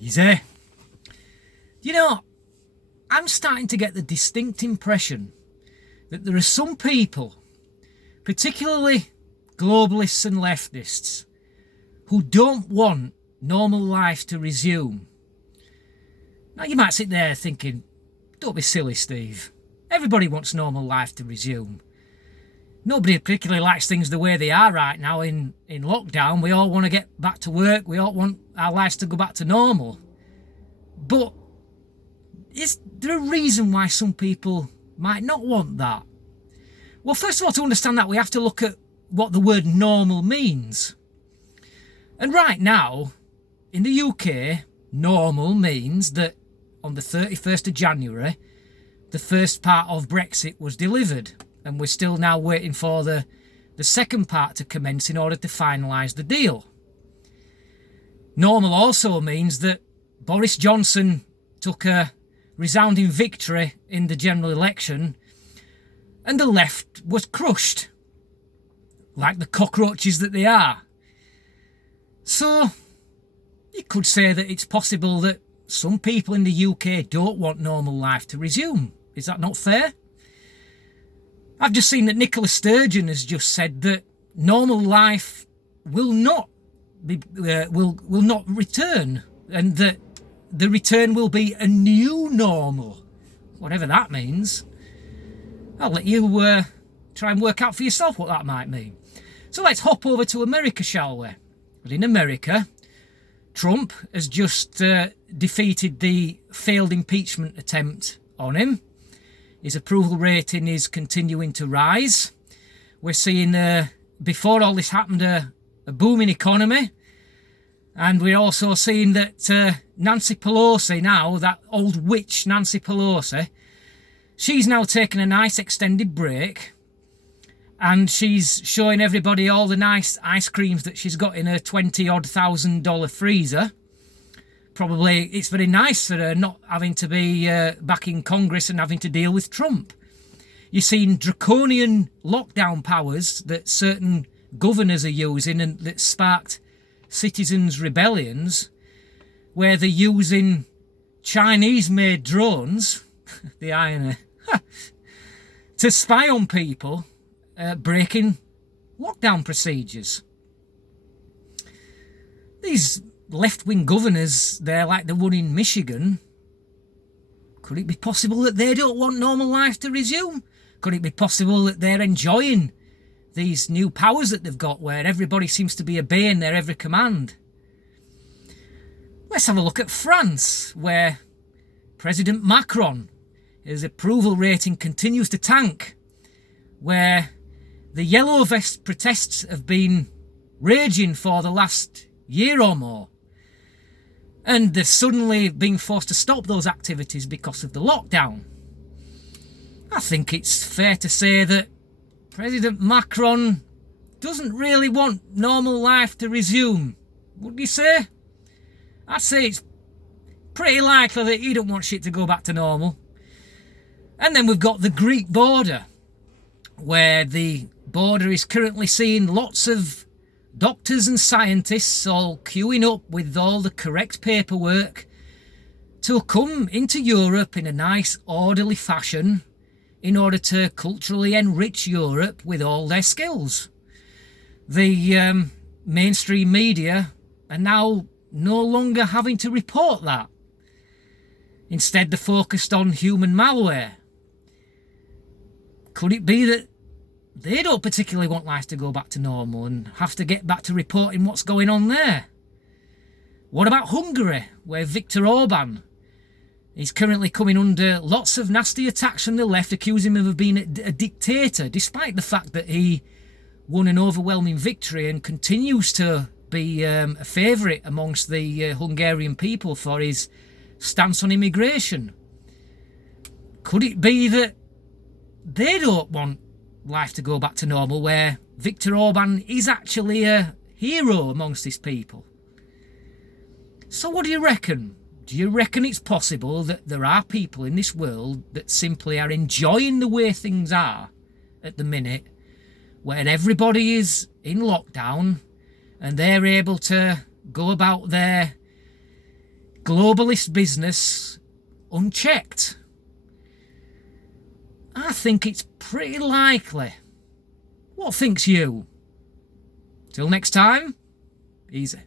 Easy. You know, I'm starting to get the distinct impression that there are some people, particularly globalists and leftists, who don't want normal life to resume. Now, you might sit there thinking, don't be silly, Steve. Everybody wants normal life to resume. Nobody particularly likes things the way they are right now in lockdown. We all want to get back to work. We all want our lives to go back to normal. But is there a reason why some people might not want that? Well, first of all, to understand that, we have to look at what the word normal means. And right now, in the UK, normal means that on the 31st of January, the first part of Brexit was delivered. And we're still now waiting for the second part to commence in order to finalise the deal. Normal also means that Boris Johnson took a resounding victory in the general election and the left was crushed, like the cockroaches that they are. So, you could say that it's possible that some people in the UK don't want normal life to resume. Is that not fair? I've just seen that Nicola Sturgeon has just said that normal life will not return, and that the return will be a new normal, whatever that means. I'll let you try and work out for yourself what that might mean. So let's hop over to America, shall we? But in America, Trump has just defeated the failed impeachment attempt on him. His approval rating is continuing to rise. We're seeing, before all this happened, a booming economy. And we're also seeing that Nancy Pelosi now, that old witch Nancy Pelosi, she's now taking a nice extended break. And she's showing everybody all the nice ice creams that she's got in her $20,000 freezer. Probably it's very nice for her not having to be back in Congress and having to deal with Trump. You're seeing draconian lockdown powers that certain governors are using and that sparked citizens' rebellions, where they're using Chinese-made drones, the irony, to spy on people, breaking lockdown procedures. These left-wing governors, they're like the one in Michigan. Could it be possible that they don't want normal life to resume? Could it be possible that they're enjoying these new powers that they've got, where everybody seems to be obeying their every command? Let's have a look at France, where President Macron, his approval rating continues to tank, where the yellow vest protests have been raging for the last year or more. And they're suddenly being forced to stop those activities because of the lockdown. I think it's fair to say that President Macron doesn't really want normal life to resume. Would you say? I'd say it's pretty likely that he don't want shit to go back to normal. And then we've got the Greek border, where the border is currently seeing lots of doctors and scientists all queuing up with all the correct paperwork to come into Europe in a nice orderly fashion in order to culturally enrich Europe with all their skills. The mainstream media are now no longer having to report that. Instead, they're focused on human malware. Could it be that they don't particularly want life to go back to normal and have to get back to reporting what's going on there? What about Hungary, where Viktor Orban is currently coming under lots of nasty attacks from the left, accusing him of being a dictator, despite the fact that he won an overwhelming victory and continues to be a favourite amongst the Hungarian people for his stance on immigration? Could it be that they don't want life to go back to normal, where Viktor Orban is actually a hero amongst his people? So what do you reckon? Do you reckon it's possible that there are people in this world that simply are enjoying the way things are at the minute, where everybody is in lockdown and they're able to go about their globalist business unchecked? I think it's pretty likely. What thinks you? Till next time, easy.